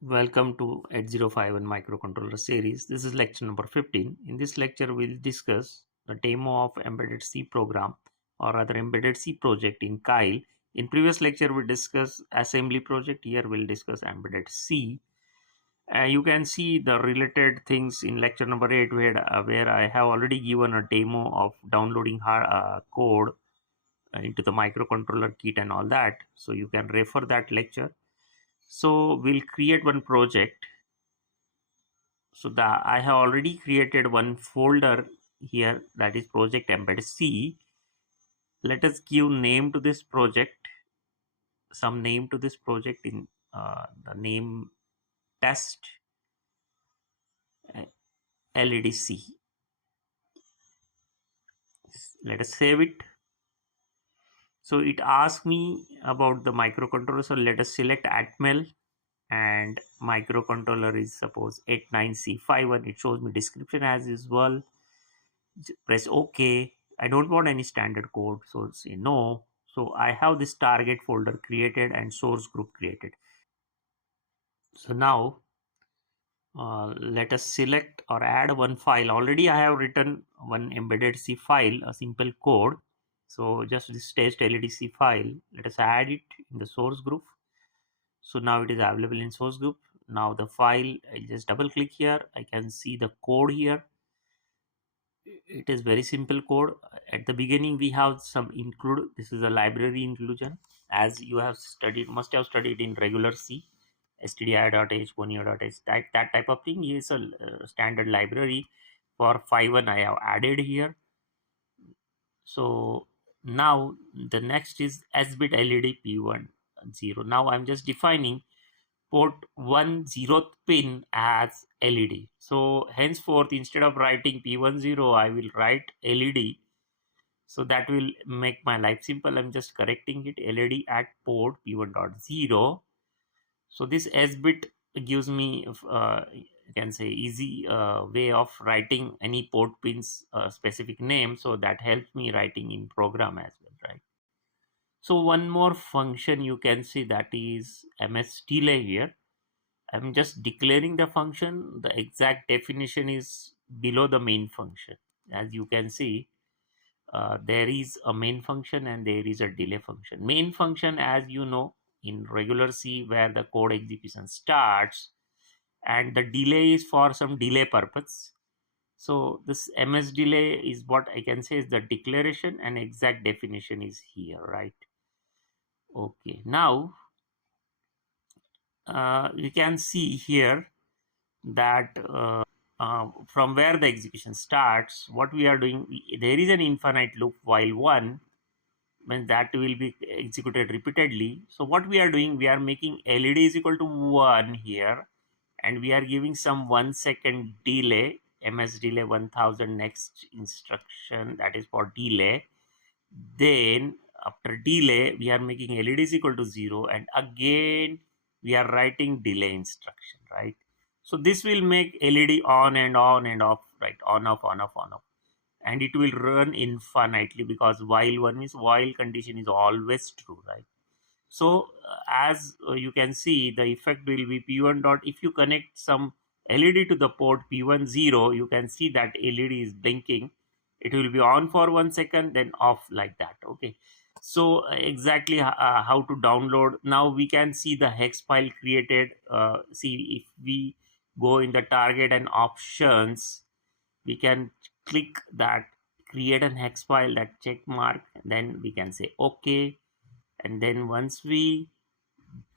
Welcome to 8051 Microcontroller series. This is lecture number 15. In this lecture, we'll discuss the demo of embedded C program or other embedded C project in Keil. In previous lecture, we discussed assembly project. Here, we'll discuss embedded C. You can see the related things in lecture number 8 where I have already given a demo of downloading code into the microcontroller kit and all that. So you can refer that lecture. So we'll create one project. So I have already created one folder here, that is project embedded C. Let us give name to this project, some name to this project in the name test LEDC. Let us save it. So it asks me about the microcontroller. So let us select Atmel, and microcontroller is suppose 89C51. It shows me description as usual. Press OK. I don't want any standard code, so say no. So I have this target folder created and source group created. So now let us select or add one file. Already I have written one embedded C file, a simple code. So just this test LEDC file, let us add it in the source group. So now it is available in source group. Now the file, I just double click here. I can see the code here. It is very simple code. At the beginning we have some include. This is a library inclusion, as you have studied, must have studied in regular C, stdi.h, ponio.h, that type of thing is a standard library. For 5.1 I have added here. So now the next is S-bit LED P10. Now I'm just defining port 10th pin as LED. So henceforth, instead of writing P10, I will write LED. So that will make my life simple. I'm just correcting it, LED at port P1.0. So this S bit gives me you can say easy way of writing any port pins specific name. So that helps me writing in program as well, right? So one more function you can see, that is ms delay here. I'm just declaring the function. The exact definition is below the main function. As you can see, there is a main function and there is a delay function. Main function, as you know, in regular C, where the code execution starts, and the delay is for some delay purpose. So this ms delay is what I can say is the declaration, and exact definition is here, right? Okay, now you can see here that from where the execution starts, what we are doing, there is an infinite loop while one, when that will be executed repeatedly. So what we are doing, we are making LED is equal to 1 here, and we are giving some 1 second delay, ms delay 1000 next instruction, that is for delay. Then after delay, we are making LED is equal to 0, and again we are writing delay instruction, right? So this will make LED on and on and off, right? On off, on off, on off, and it will run infinitely, because while one is while condition is always true, right? So as you can see, the effect will be P1 dot. If you connect some LED to the port P10, you can see that LED is blinking. It will be on for 1 second, then off, like that. Okay, so exactly how to download. Now we can see the hex file created. See, if we go in the target and options, we can click that create an hex file, that check mark, and then we can say okay. And then once we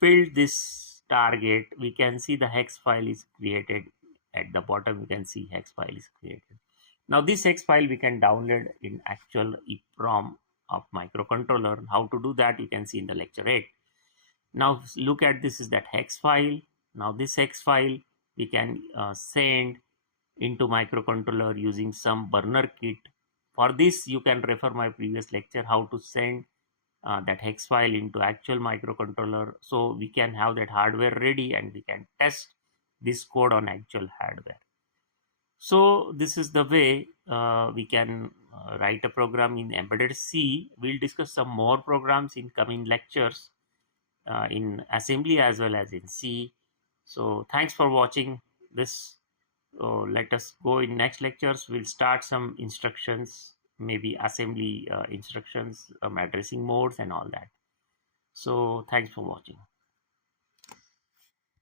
build this target, we can see the hex file is created. At the bottom you can see hex file is created. Now this hex file we can download in actual EEPROM of microcontroller. How to do that you can see in the lecture 8. Now look at this, is that hex file. Now this hex file we can send into microcontroller using some burner kit. For this you can refer my previous lecture, how to send that hex file into actual microcontroller, so we can have that hardware ready and we can test this code on actual hardware. So this is the way we can write a program in embedded C. We'll discuss some more programs in coming lectures in assembly as well as in C. So thanks for watching this. Let us go in next lectures. We'll start some instructions, maybe assembly instructions, addressing modes and all that. So thanks for watching.